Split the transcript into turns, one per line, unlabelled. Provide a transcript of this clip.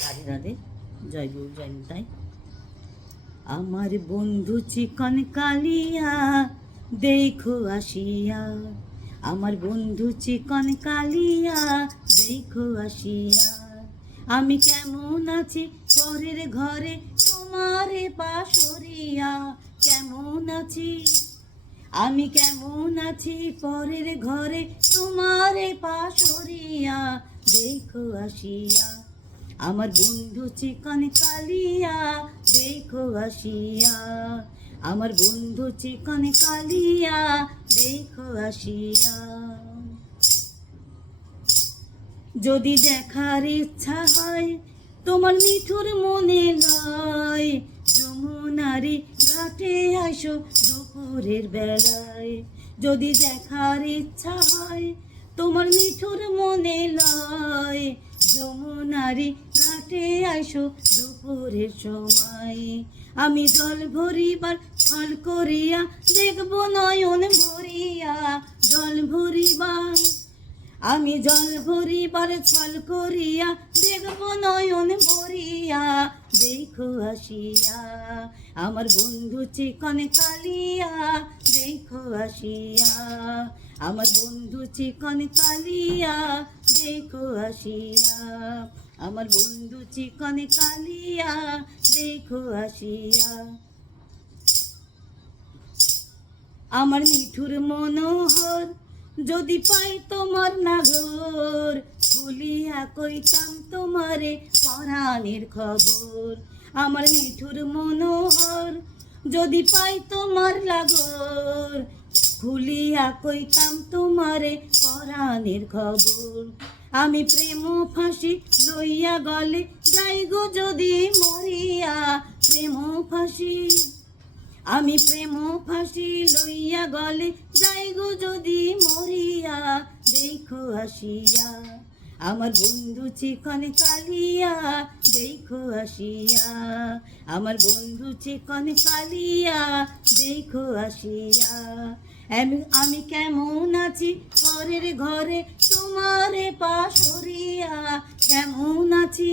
রাধে রাধে, জয় গুরু, জয় নিতাই। আমার বন্ধু চিকন কালিয়া, দেখো আসিয়া। আমার বন্ধু চিকন কালিয়া, দেখো আসিয়া। আমি কেমন আছি পরের ঘরে, তোমারে পাশরিয়া কেমন আছি? আমি কেমন আছি পরের ঘরে, তোমারে পাশরিয়া দেখো আসিয়া। আমার বন্ধু চিকন কালিয়া, দেখো আসিয়া। আমার বন্ধু চিকন কালিয়া, দেখো আসিয়া। যদি দেখার ইচ্ছা হয়, তোমার মিঠুর মনে লয় যমুনারি ঘাটে আসো দুপুরের বেলায়। যদি দেখার ইচ্ছা হয়, তোমার মিঠুর মনে লয় যমুনারি ঘাটে আসো দুপুরের সময়। আমি জল ভরিবার ফল করিয়া দেখব নয়ন ভরিয়া। জল ভরিবার, আমি জল ভরিবার ছল করিয়া দেখব নয়ন ভরিয়া। দেখো আসিয়া, আমার বন্ধু চিকন কালিয়া। দেখো আসিয়া, আমার বন্ধু চিকন কালিয়া। দেখো আসিয়া, আমার বন্ধু চিকন কালিয়া, দেখো আসিয়া। আমার মিঠুর মনোহর, যদি পাই তোমার নাগর, খুলিয়া কইতাম তোমারে পরাণের খবর। আমার মিঠুর মনোহর, যদি পাই তোমার লাগর খুলিয়া কইতাম তোমারে পরাণের খবর। আমি প্রেম ফাঁসি লইয়া গলে যাই গো যদি মরিয়া। প্রেম ফাঁসি, আমি প্রেম ফাঁসি লইয়া গলে যাই গো যদি মরিয়া। দেখো আসিয়া, আমার বন্ধু চিকন কালিয়া। দেখো আসিয়া, আমার বন্ধু চিকন কালিয়া। দেখো আসিয়া আমি আমি কেমন আছি? পরের ঘরে তোমারে পাশরিয়া কেমন আছি?